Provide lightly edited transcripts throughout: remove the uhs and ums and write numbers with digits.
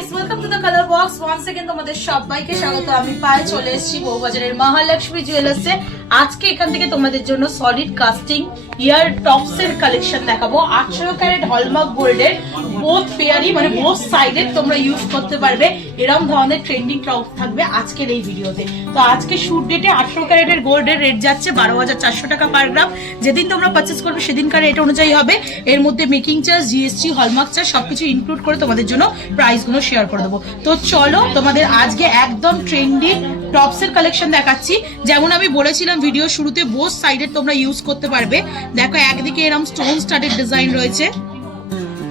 Guys, welcome to the colour box. Once again তোমাদের সবাইকে স্বাগত। আমি পায়ে চলে এসেছি বউবাজারের মহালক্ষ্মী জুয়েলার্সে। আজকে এখান থেকে তোমাদের জন্য সলিড কাস্টিং ইয়ার টপস এর কালেকশন দেখাবো। 18 ক্যারেট হলমার্ক গোল্ডের বোথ পেয়ারই মানে বোথ সাইডে তোমরা ইউজ করতে পারবে। এরকম ধরনের ট্রেন্ডিং টপস থাকবে আজকের এই ভিডিওতে। তো আজকে শুট ডেটে 18 ক্যারেটের গোল্ডের রেট যাচ্ছে 12,400 টাকা পার গ্রাম। যেদিন তোমরা পারচেজ করবে সেদিনকার রেট অনুযায়ী হবে। এর মধ্যে making charge, GST, hallmark charge সবকিছু ইনক্লুড করে তোমাদের জন্য প্রাইস গুলো শেয়ার করে দেবো। তো চলো তোমাদের আজকে একদম ট্রেন্ডি টপস এর কালেকশন দেখাচ্ছি। যেমন আমি বলেছিলাম ভিডিও শুরুতে, বোথ সাইডে তোমরা ইউজ করতে পারবে। দেখো একদিকে এরকম স্টোন স্টাডেড ডিজাইন রয়েছে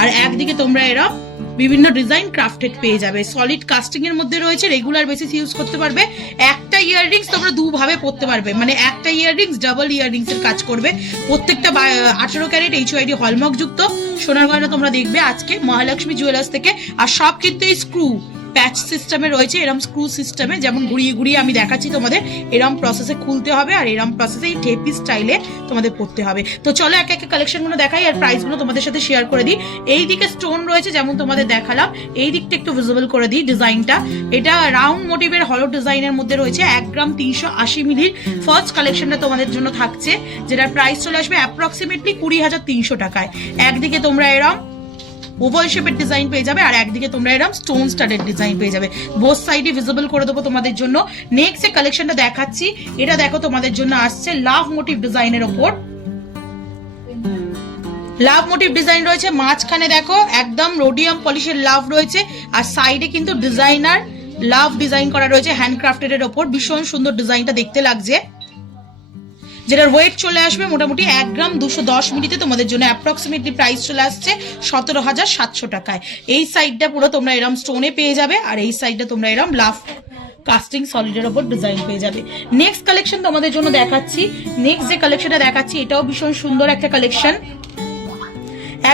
আর একদিকে তোমরা এরকম বিভিন্ন ডিজাইন ক্রাফটেড পেয়ে যাবে। সলিড কাস্টিং এর মধ্যে রয়েছে, রেগুলার বেসিস ইউজ করতে পারবে। একটা ইয়াররিংস তোমরা দুভাবে পরতে পারবে, মানে একটা ইয়াররিংস ডাবল ইয়াররিংস এর কাজ করবে। প্রত্যেকটা 18 ক্যারেট HYD হলমার্ক যুক্ত সোনার গয়না তোমরা দেখবে আজকে মহালক্ষ্মী জুয়েলার্স থেকে। আর সব কিন্তু এই স্ক্রু প্যাচ সিস্টেমে রয়েছে, এরম স্ক্রু সিস্টেমে, যেমন ঘুরিয়ে ঘুরিয়ে আমি দেখাচ্ছি তোমাদের। এরম প্রসেসে খুলতে হবে আর এরম প্রসেসে এই টেপি স্টাইলে তোমাদের পড়তে হবে। তো চলো এক এক কালেকশনগুলো দেখাই আর প্রাইসগুলো তোমাদের সাথে শেয়ার করে দিই। এই দিকে স্টোন রয়েছে যেমন তোমাদের দেখালাম, এই দিকটা একটু ভিজিবল করে দিই ডিজাইনটা। এটা রাউন্ড মোটিভের হলো ডিজাইনের মধ্যে রয়েছে। 1 গ্রাম 380 মিলির ফার্স্ট কালেকশনটা তোমাদের জন্য থাকছে, যেটার প্রাইস চলে আসবে অ্যাপ্রক্সিমেটলি 20,300 টাকায়। একদিকে তোমরা এরম ওভাল শেপের ডিজাইন পেয়ে যাবে আর একদিকে তোমরা এরকম স্টোন স্টাডেড ডিজাইন পেয়ে যাবে। বোথ সাইডে ভিজিবল করে দেবো তোমাদের জন্য। নেক্সট যে কালেকশনটা দেখাচ্ছি, এটা দেখো তোমাদের জন্য আসছে লাভ মোটিভ ডিজাইনের ওপর। লাভ মোটিভ ডিজাইন রয়েছে, মাঝখানে দেখো একদম রোডিয়াম পলিশের লাভ রয়েছে আর সাইডে কিন্তু ডিজাইনার লাভ ডিজাইন করা রয়েছে হ্যান্ডক্রাফটেড এর ওপর। ভীষণ সুন্দর ডিজাইনটা দেখতে লাগছে, যেটার ওয়েট চলে আসবে মোটামুটি 1 গ্রাম 210 মিলিতে। তোমাদের জন্য অ্যাপ্রক্সিমেটলি প্রাইস চলে আসছে 17,700 টাকায়। এই সাইডটা পুরো তোমরা এরম স্টোনে পেয়ে যাবে আর এই সাইডটা তোমরা এরম লাভ কাস্টিং সলিডের ওপর ডিজাইন পেয়ে যাবে। নেক্সট কালেকশন তোমাদের জন্য দেখাচ্ছি। নেক্সট যে কালেকশনটা দেখাচ্ছি এটাও ভীষণ সুন্দর একটা কালেকশন,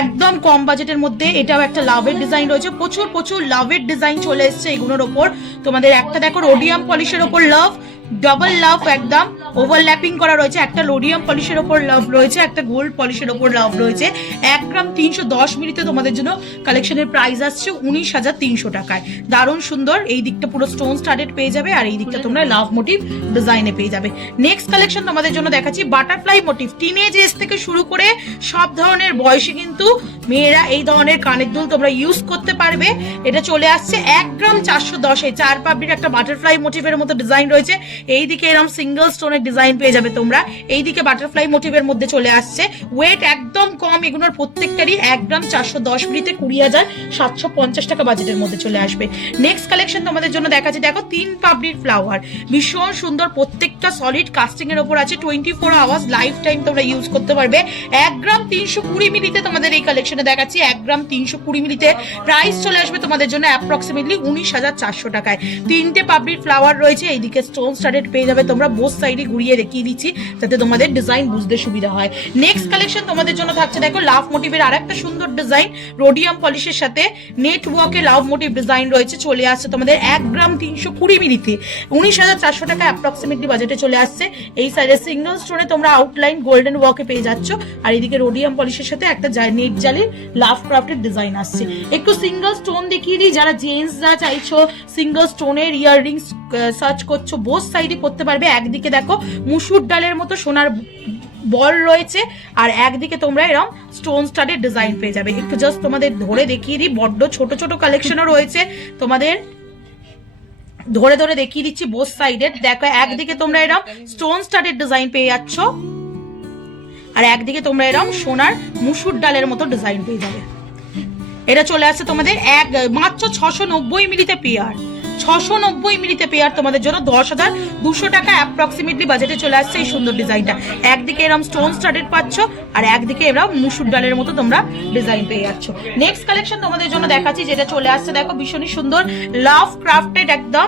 একদম কম বাজেটের মধ্যে। এটাও একটা লাভের ডিজাইন রয়েছে, প্রচুর প্রচুর লাভের ডিজাইন চলে এসছে এগুলোর ওপর। তোমাদের একটা দেখো রোডিয়াম পলিশের ওপর লাভ, ডাবল লাভ একদম ওভারল্যাপিং করা রয়েছে। একটা রোডিয়াম পলিশের ওপর লাভ রয়েছে, একটা গোল্ড পলিশের ওপর লাভ রয়েছে। 1 গ্রাম 310 মিলিতে তোমাদের জন্য কালেকশনের প্রাইস আসছে 19,300 টাকায়। দারুণ সুন্দর। এই দিকটা পুরো স্টোন স্টাডেড পেয়ে যাবে আর এই দিকটা তোমরা লাভ মোটিভ ডিজাইনে পেয়ে যাবে। নেক্সট কালেকশন তোমাদের জন্য দেখাচ্ছি বাটারফ্লাই মোটিভ। টিনেজ এজ থেকে শুরু করে সব ধরনের বয়সে কিন্তু মেয়েরা এই ধরনের কানের দুল তোমরা ইউজ করতে পারবে। এটা চলে আসছে 1 গ্রাম 410-এ 4 পাপড়ির একটা বাটারফ্লাই মোটিভের মতো ডিজাইন রয়েছে। এইদিকে এরকম সিঙ্গেল স্টোনের ডিজাইন পেয়ে যাবে তোমরা। এইদিকে বাটারফ্লাই মোটিভের মধ্যে চলে আসছে। ওয়েট একদম কম, এগুলোর প্রত্যেকটারই 1 গ্রাম 410 মিলিতে 20,750 টাকা বাজেটের মধ্যে চলে আসবে। নেক্সট কালেকশন তোমাদের জন্য দেখাচ্ছি, দেখো 3 পাপড়ির ফ্লাওয়ার, ভীষণ সুন্দর। প্রত্যেকটা সলিড কাস্টিং এর উপর আছে। 24 আওয়ার্স লাইফ টাইম তোমরা ইউজ করতে পারবে। 1 গ্রাম 320 মিলিতে তোমাদের এই কালেকশনে দেখাচ্ছি। 1 গ্রাম 320 মিলিতে প্রাইস চলে আসবে তোমাদের জন্য অ্যাপ্রক্সিমেটলি 19,400 টাকায়। 3টে পাপড়ির ফ্লাওয়ার রয়েছে। এইদিকে স্টোন স্টাডেড পেয়ে যাবে তোমরা। বোথ সাইডে ঘুরিয়ে দেখিয়ে দিচ্ছি যাতে তোমাদের ডিজাইন বুঝতে সুবিধা হয়। নেক্সট কালেকশন তোমাদের জন্য থাকছে দেখো লাভ মোটিভের আরেকটা সুন্দর ডিজাইন, রোডিয়াম পলিশের সাথে নেটওয়ার্কে লাভ মোটিভ ডিজাইন রয়েছে। চলে আসছে তোমাদের 1 গ্রাম 320 মিলিতে 19,400 টাকা অ্যাপ্রক্সিমেটলি বাজেটে চলে আসছে। এই সাইডে সিঙ্গেল স্টোনে তোমরা আউটলাইন গোল্ডেন ওয়ার্কে পেয়ে যাচ্ছ আর এদিকে রোডিয়াম পলিশের সাথে একটা নেট জালির লাভ ক্রাফটেড ডিজাইন আসছে। একটু সিঙ্গেল স্টোন দেখিয়ে দিই, যারা জেন্টসরা চাইছো সিঙ্গেল স্টোনের ইয়াররিংস সার্চ করছো, বোথ সাইডে করতে পারবে। একদিকে দেখো মুসুর ডালের মতো সোনার বল রয়েছে আর একদিকে তোমরা এরকম স্টোন স্টাডেড ডিজাইন পেয়ে যাবে। একটু জাস্ট তোমাদের ধরে দেখিয়ে দিই, বড্ড ছোট ছোট কালেকশনও রয়েছে, তোমাদের ধরে ধরে দেখিয়ে দিচ্ছি। বোথ সাইডের দেখো একদিকে তোমরা এরকম স্টোন স্টাডেড ডিজাইন পেয়ে যাচ্ছ আর একদিকে তোমরা এরকম সোনার মুসুর ডালের মতো ডিজাইন পেয়ে যাবে। এটা চলে আসছে তোমাদের মাত্র 690 মিলিতে পেয়ার। 690 মিলিতে পেয়ার তোমাদের জন্য 10,200 টাকা অ্যাপ্রক্সিমেটলি বাজেটে চলে আসছে এই সুন্দর ডিজাইনটা। একদিকে এরকম স্টোন স্টাডেড পাচ্ছ আর একদিকে এরকম মুসুর ডালের মতো তোমরা ডিজাইন পেয়ে যাচ্ছ। নেক্সট কালেকশন তোমাদের জন্য দেখাচ্ছি, যেটা চলে আসছে দেখো ভীষণই সুন্দর লাভ ক্রাফটেড একদম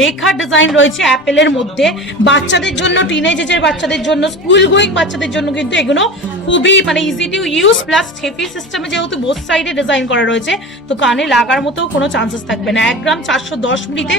লেখা ডিজাইন রয়েছে অ্যাপেলের মধ্যে। বাচ্চাদের জন্য, টিনেজ এজের বাচ্চাদের জন্য, স্কুল গোয়িং বাচ্চাদের জন্য কিন্তু এগুলো খুবই মানে easy to use, plus heavy সিস্টেমে যেহেতু বোথ সাইডে ডিজাইন করা রয়েছে তো কানে লাগার মতো কোনো চান্সেস থাকবে না। 1 গ্রাম 410 মিলিতে,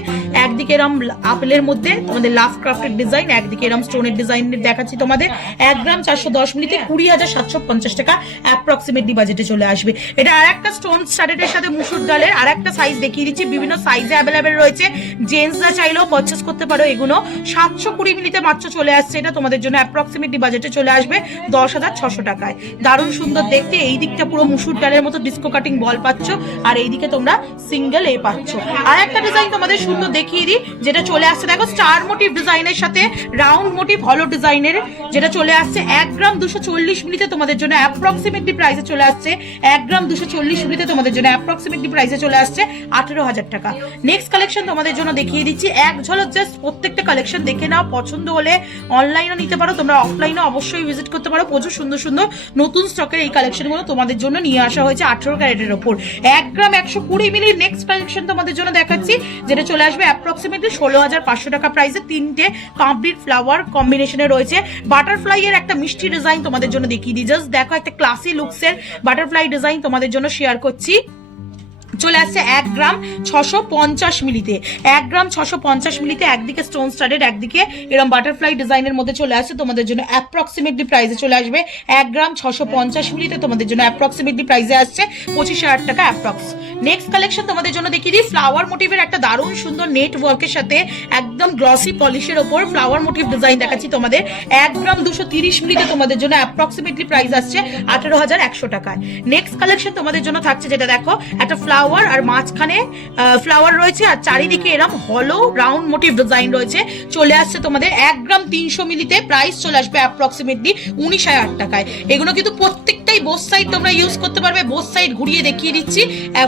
একদিকে এরম আপেলের মধ্যে তোমাদের লাভ ক্রাফটের ডিজাইন, একদিকে এরম স্টোনের ডিজাইন দেখাচ্ছি তোমাদের। 1 গ্রাম 410 মিলিতে 20,750 টাকা অ্যাপ্রক্সিমেটলি বাজেটে চলে আসবে। এটা আর একটা স্টোন স্টাডেডের সাথে মুসুর ডালের আর একটা সাইজ দেখিয়ে দিচ্ছি, বিভিন্ন সাইজে অ্যাভেলেবেল রয়েছে, জেন্টসরা চাইলেও পারচেস করতে পারো এগুলো। 720 মিলিতে মাত্র চলে আসছে, এটা তোমাদের জন্য অ্যাপ্রক্সিমেটলি বাজেটে চলে আসবে 10,600 টাকায়। দারুণ সুন্দর দেখতে, এই দিকটা পুরো মুসুর ডালের মতো ডিস্কো কাটিং বল পাচ্ছ, আর এইদিকে তোমরা সিঙ্গেল এ পাচ্ছ। আর একটা ডিজাইন তোমাদের সুন্দর দেখিয়ে দিই, যেটা চলে আসছে দেখো স্টার মোটিভ ডিজাইনের সাথে রাউন্ড মোটিভ হলো ডিজাইনের, যেটা চলে আসছে 1 গ্রাম 240 মিলিতে তোমাদের জন্য অ্যাপ্রক্সিমেটলি প্রাইসে চলে আসছে 1 গ্রাম 240 মিলিতে তোমাদের জন্য অ্যাপ্রক্সিমেটলি প্রাইসে চলে আসছে 18,000 টাকা। নেক্সট কালেকশন তোমাদের জন্য দেখিয়ে দিচ্ছি, এক ঝলক জাস্ট প্রত্যেকটা কালেকশন দেখে নাও, পছন্দ হলে অনলাইনও নিতে পারো, তোমরা অফলাইনে অবশ্যই ভিজিট করতে পারো। প্রচুর সুন্দর সুন্দর নতুন স্টকের এই কালেকশনগুলো তোমাদের জন্য নিয়ে আসা হয়েছে 18 ক্যারেটের ওপর। 1 গ্রাম 120 মিলির নেক্সট কালেকশন তোমাদের জন্য দেখাচ্ছি, যেটা চলে আসবে অ্যাপ্রক্সিমেটলি 16,500 টাকা প্রাইসে। 3টে পাপড়ির ফ্লাওয়ার কম্বিনেশনে রয়েছে। বাটারফ্লাই এর একটা মিষ্টি ডিজাইন তোমাদের জন্য দেখিয়ে দিই, জাস্ট দেখো একটা ক্লাসি লুকসের বাটারফ্লাই ডিজাইন তোমাদের জন্য শেয়ার করছি। চলে আসছে 1 গ্রাম 650 মিলিতে, 1 গ্রাম 650 মিলিতে, একদিকে স্টোন স্টাডেড, একদিকে এরকম বাটারফ্লাই ডিজাইনের মধ্যে চলে আসছে তোমাদের জন্য অ্যাপ্রক্সিমেটলি প্রাইসে চলে আসবে 1 গ্রাম 650 মিলিতে তোমাদের জন্য অ্যাপ্রক্সিমেটলি প্রাইসে আসছে 25,000 টাকা অ্যাপ্রক্স। নেক্সট কালেকশন তোমাদের জন্য দেখিয়ে দিই, ফ্লাওয়ার মোটিভের একটা দারুণ সুন্দর নেট ওয়ার্কের সাথে একদম গ্লসি পলিশের ওপর ফ্লাওয়ার মোটিভ ডিজাইন দেখাচ্ছি তোমাদের। 1 গ্রাম 230 মিলিতে তোমাদের জন্য অ্যাপ্রক্সিমেটলি প্রাইস আসছে 18,100 টাকায়। নেক্সট কালেকশন তোমাদের জন্য থাকছে, যেটা দেখো একটা ফ্লাওয়ার আর মাঝখানে ফ্লাওয়ার রয়েছে, আর চারিদিকে এরকম হলো রাউন্ড মোটিভ ডিজাইন রয়েছে, চলে আসছে তোমাদের 1 গ্রাম 300 মিলিতে, প্রাইস চলে আসবে অ্যাপ্রক্সিমেটলি 19,000 টাকায়। এগুলো কিন্তু প্রত্যেকটাই বোথ সাইড তোমরা ইউজ করতে পারবে। বোথ সাইড ঘুরিয়ে দেখিয়ে দিচ্ছি,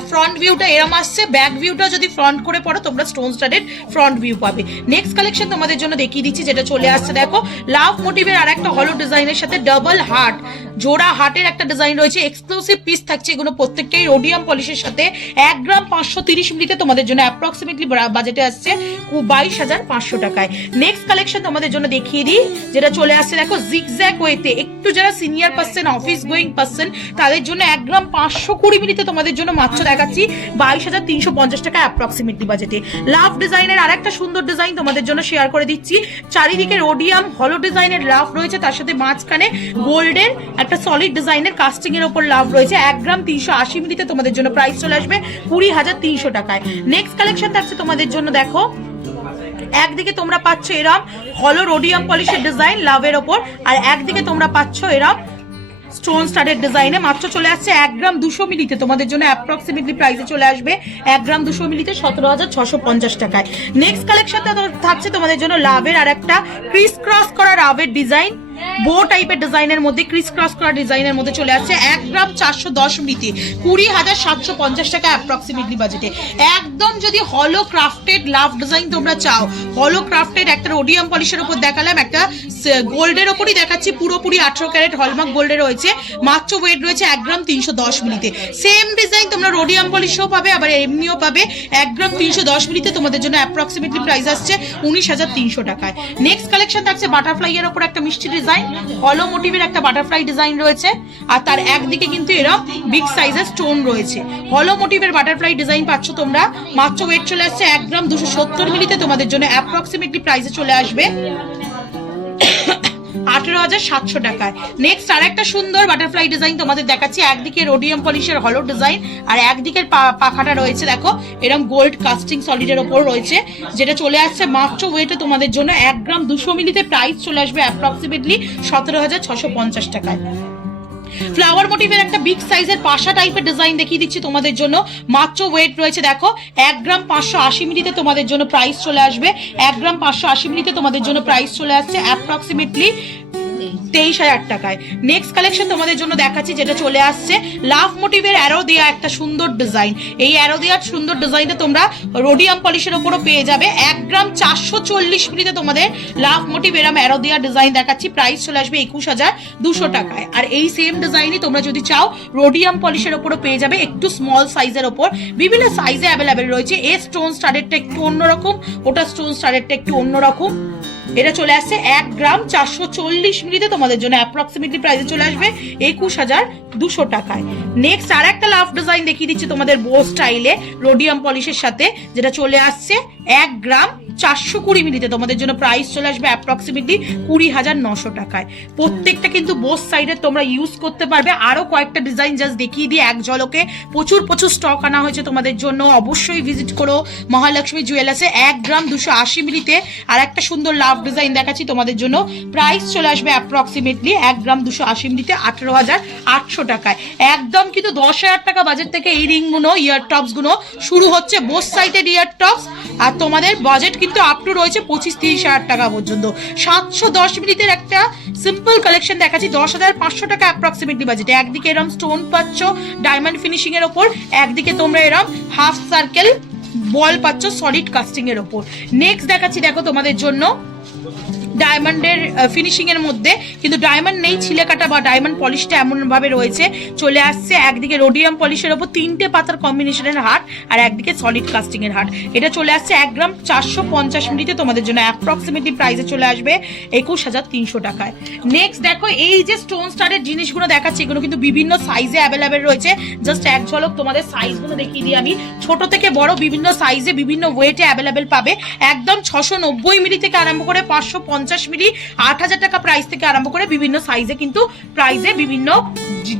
ফ্রন্ট ভিউটা এরম আসছে, ব্যাক ভিউটা যদি ফ্রন্ট করে পড়ো তোমরা স্টোন স্টাডেড ফ্রন্ট ভিউ পাবে। নেক্সট কালেকশন তোমাদের জন্য দেখিয়ে দিচ্ছি, যেটা চলে আসছে দেখো লাভ মোটিভের আর একটা হলো ডিজাইনের সাথে ডাবল হার্ট, জোড়া হার্টের একটা ডিজাইন রয়েছে, এক্সক্লুসিভ পিস থাকছে এগুলো প্রত্যেকটাই রোডিয়াম পলিশের সাথে। 1 গ্রাম 530 মিলিতে তোমাদের জন্য অ্যাপ্রক্সিমেটলি বাজেটে আসছে 22,500 টাকায়। নেক্সট কালেকশন তোমাদের জন্য দেখিয়ে দিই, যেটা চলে আসছে দেখো জিগজ্যাগ ওয়েতে, একটু যারা senior person, office going person, তাদের জন্য 1 গ্রাম 520 মিলিতে তোমাদের জন্য মাত্র দেখাচ্ছি 22,350 টাকা অ্যাপ্রক্সিমেটলি বাজেটে। লাভ ডিজাইনের আর একটা সুন্দর ডিজাইন তোমাদের জন্য শেয়ার করে দিচ্ছি, চারিদিকে রোডিয়াম হলো ডিজাইনের লাভ রয়েছে, তার সাথে মাঝখানে গোল্ডের একটা সলিড ডিজাইনের কাস্টিং এর উপর লাভ রয়েছে। 1 গ্রাম 380 মিলিতে তোমাদের জন্য প্রাইস চলে আসবে 20,300 টাকায়। নেক্সট কালেকশন থাকছে তোমাদের জন্য দেখো, একদিকে তোমরা পাচ্ছ এরম হলো রোডিয়াম পলিশের ডিজাইন লাভের ওপর, আর একদিকে তোমরা পাচ্ছ এরম স্টোন স্টাডেড ডিজাইনে, মাত্র চলে আসছে 1 গ্রাম 200 মিলিতে তোমাদের জন্য অ্যাপ্রক্সিমেটলি প্রাইসে চলে আসবে 1 গ্রাম 200 মিলিতে 17,650 টাকায়। নেক্সট কালেকশনটা থাকছে তোমাদের জন্য লাভের আর একটা ক্রিস ক্রস করা রাভের ডিজাইন, বো টাইপের ডিজাইনের মধ্যে ক্রিস ক্রস করা ডিজাইনের মধ্যে চলে আসছে 1 গ্রাম 410 মিলিতে 20,750 টাকা অ্যাপ্রক্সিমেটলি বাজেটে। একদম যদি হলো ক্রাফটেড লাভ ডিজাইন তোমরা চাও, হলো ক্রাফটেড একটা রোডিয়াম পলিশের উপর দেখালাম, একটা গোল্ডের ওপরই দেখাচ্ছি, পুরোপুরি 18 ক্যারেট হলমার্ক গোল্ডে রয়েছে, মাত্র ওয়েট রয়েছে 1 গ্রাম 310 মিলিতে। সেম ডিজাইন তোমরা রোডিয়াম পলিশও পাবে, আবার এমনিও পাবে। 1 গ্রাম 310 মিলিতে তোমাদের জন্য অ্যাপ্রক্সিমেটলি প্রাইস আসছে 19,300 টাকায়। নেক্সট কালেকশন থাকছে বাটারফ্লাই এর উপর একটা মিষ্টি ডিজাইন, হলো মোটিভের একটা বাটারফ্লাই ডিজাইন রয়েছে, আর তার একদিকে কিন্তু এরকম বিগ সাইজের স্টোন রয়েছে। হলো মোটিভের বাটারফ্লাই ডিজাইন পাচ্ছ তোমরা, মাত্র ওয়েট চলে আসছে 1 গ্রাম 270 মিলিতে তোমাদের জন্য অ্যাপ্রক্সিমেটলি প্রাইসে চলে আসবে 18,700 টাকায়। নেক্সট আর একটা সুন্দর বাটারফ্লাই ডিজাইন তোমাদের দেখাচ্ছি, একদিকে রোডিয়াম পলিশের হলো ডিজাইন, আর একদিকের পাখাটা রয়েছে দেখো এরকম গোল্ড কাস্টিং সলিডের ওপর রয়েছে, যেটা চলে আসছে মাত্র ওয়েটে তোমাদের জন্য 1 গ্রাম 200 মিলিতে, প্রাইস চলে আসবে অ্যাপ্রক্সিমেটলি 17,650 টাকায়। ফ্লাওয়ার মোটিভের একটা বিগ সাইজের পাশা টাইপের ডিজাইন দেখিয়ে দিচ্ছি তোমাদের জন্য, মাত্র ওয়েট রয়েছে দেখো 1 গ্রাম 580 মিলিতে তোমাদের জন্য প্রাইস চলে আসবে 1 গ্রাম 580 মিলিতে তোমাদের জন্য প্রাইস চলে আসছে অ্যাপ্রক্সিমেটলি 23,000 টাকায়। নেক্সট কালেকশন তোমাদের জন্য দেখাচ্ছি, যেটা চলে আসছে লাভ মোটিভের অ্যারো দেওয়া একটা সুন্দর ডিজাইন। এই অ্যারো দেওয়ার সুন্দর ডিজাইনটা তোমরা রোডিয়াম পলিশের ওপরও পেয়ে যাবে। 1 গ্রাম 440 মিলিতে তোমাদের লাভ মোটিভ এরম অ্যারো দেওয়া ডিজাইন দেখাচ্ছি। প্রাইস চলে আসবে 21,200 টাকায়। আর এই সেম ডিজাইনই তোমরা যদি চাও রোডিয়াম পলিশের ওপরও পেয়ে যাবে, একটু স্মল সাইজের ওপর। বিভিন্ন সাইজে অ্যাভেলেবেল রয়েছে। এই স্টোন স্টাডেডটা একটু অন্যরকম, ওটা স্টোন স্টাডেডটা একটু অন্যরকম। এটা চলে আসছে 1 গ্রাম 440 মিলিতে তোমাদের জন্য অ্যাপ্রক্সিমেটলি প্রাইসে চলে আসবে 21,200 টাকায়। নেক্সট আর একটা লাভ ডিজাইন দেখিয়ে দিচ্ছি তোমাদের বো স্টাইলে রোডিয়াম পলিশের সাথে, যেটা চলে আসছে 1 গ্রাম 420 মিলিতে তোমাদের জন্য প্রাইস চলে আসবে অ্যাপ্রক্সিমেটলি 20,900 টাকায়। প্রত্যেকটা কিন্তু বোথ সাইডে তোমরা ইউজ করতে পারবে। আরো কয়েকটা ডিজাইন জাস্ট দেখিয়ে দিয়ে এক ঝলকে, প্রচুর স্টক আনা হয়েছে তোমাদের জন্য। অবশ্যই ভিজিট করো মহালক্ষ্মী জুয়েলার্সে। 1 গ্রাম 280 মিলিতে আর একটা সুন্দর লাভ ডিজাইন দেখাচ্ছি তোমাদের জন্য। প্রাইস চলে আসবে অ্যাপ্রক্সিমেটলি 1 গ্রাম 280 মিলিতে 18,800 টাকায়। একদম কিন্তু 10,000 টাকা বাজেট থেকে এই রিংগুলো, ইয়ার টপস গুলো শুরু হচ্ছে, বোথ সাইডের ইয়ার টপস। আর তোমাদের বাজেট কিন্তু আপ টু রয়েছে 25-30,000 টাকা পর্যন্ত। 710 মিনিটের একটা সিম্পল কালেকশন দেখাচ্ছি 10,500 টাকা অ্যাপ্রক্সিমেটলি বাজেটে। একদিকে এরম স্টোন পাচ্ছ ডায়মন্ড ফিনিশিং এর ওপর, একদিকে তোমরা এরম হাফ সার্কেল বল পাচ্ছ সলিড কাস্টিং এর ওপর। নেক্সট দেখাচ্ছি দেখো তোমাদের জন্য ডায়মন্ডের ফিনিশিং এর মধ্যে, কিন্তু ডায়মন্ড নেই, ছিলে কাটা বা ডায়মন্ড পলিশটা এমন ভাবে রয়েছে। চলে আসছে একদিকে রোডিয়াম পলিশের ওপর 3টে পাতার কম্বিনেশনের হাট, আর একদিকে সলিড কাস্টিং এর হাট। এটা চলে আসছে 1 গ্রাম 450 মিলিতে তোমাদের জন্য অ্যাপ্রক্সিমেটলি প্রাইসে চলে আসবে 21,300 টাকায়। নেক্সট দেখো এই যে স্টোন স্টারের জিনিসগুলো দেখাচ্ছি, এগুলো কিন্তু বিভিন্ন সাইজে অ্যাভেলেবেল রয়েছে। জাস্ট এক ঝলক তোমাদের সাইজগুলো দেখিয়ে দিই আমি। ছোট থেকে বড় বিভিন্ন সাইজে বিভিন্ন ওয়েটে অ্যাভেলেবেল পাবে। একদম 690 মিলি থেকে আরম্ভ করে 550 মিলি, 8,000 টাকা প্রাইস থেকে আরম্ভ করে বিভিন্ন সাইজে কিন্তু প্রাইসে বিভিন্ন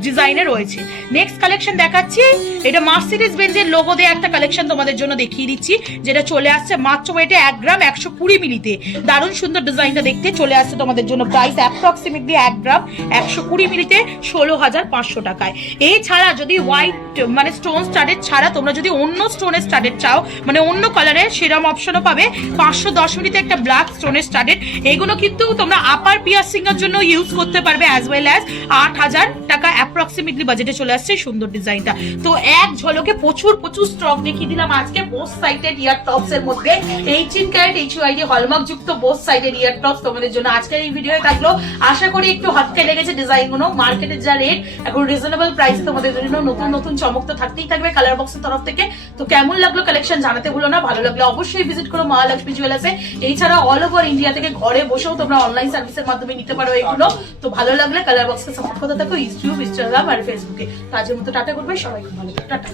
ডিজাইনে রয়েছে। নেক্সট কালেকশন দেখাচ্ছি, এটা মার্সিডিজ বেঞ্জের লোগো দিয়ে একটা কালেকশন তোমাদের জন্য দেখিয়ে দিচ্ছি, যেটা চলে আসছে মাত্র ওয়েটে 1 গ্রাম 120 মিলিতে। দারুণ সুন্দর ডিজাইনটা দেখতে চলে আসছে তোমাদের জন্য। প্রাইস অ্যাপ্রক্সিমেটলি 1 গ্রাম 120 মিলিতে 16,500 টাকায়। এই ছাড়া যদি হোয়াইট মানে স্টোন স্টাডেড ছাড়া তোমরা যদি অন্য স্টোনের স্টাডেড চাও, মানে অন্য কালারের, সেরকম অপশনও পাবে। 510 মিলিতে একটা ব্ল্যাক স্টোনের স্টাডেড। এগুলো কিন্তু তোমরা আপার পিয়ার্সিং এর জন্য ইউজ করতে পারবে, অ্যাজ ওয়েল অ্যাজ 8,000 টাকা অ্যাপ্রক্সিমেটলি বাজেটে চলে আসছে সুন্দর ডিজাইনটা। তো এক ঝলকে প্রচুর স্টক দেখিয়ে দিলাম আজকে বোথ সাইডের ইয়ার টপস এর মধ্যে। 18 ক্যারেট HUID হলমার্ক যুক্ত বোথ সাইডের ইয়ার টপস তোমাদের জন্য আজকের এই ভিডিওতে থাকলো। আশা করি একটু হাতকে লেগেছে ডিজাইনগুলো। মার্কেটের যা রেট, এখন রিজনেবল প্রাইসে তোমাদের জন্য নতুন চমক তো থাকতেই থাকবে কালার বক্সের তরফ থেকে। তো কেমন লাগলো কালেকশন জানাতে ভুলো না। ভালো লাগলে অবশ্যই ভিজিট করো মহালক্ষ্মী জুয়েলার্সে। এছাড়া অল ওভার ইন্ডিয়া থেকে ঘরে বসেও তোমরা অনলাইন সার্ভিসের মাধ্যমে নিতে পারো এগুলো। তো ভালো লাগলে কালার বক্সকে সাপোর্ট করতে থাকো ইউটিউব, ইনস্টাগ্রাম আর ফেসবুকে। তো আজকের মতো টাটা করবে সবাই, ভালো টাটা।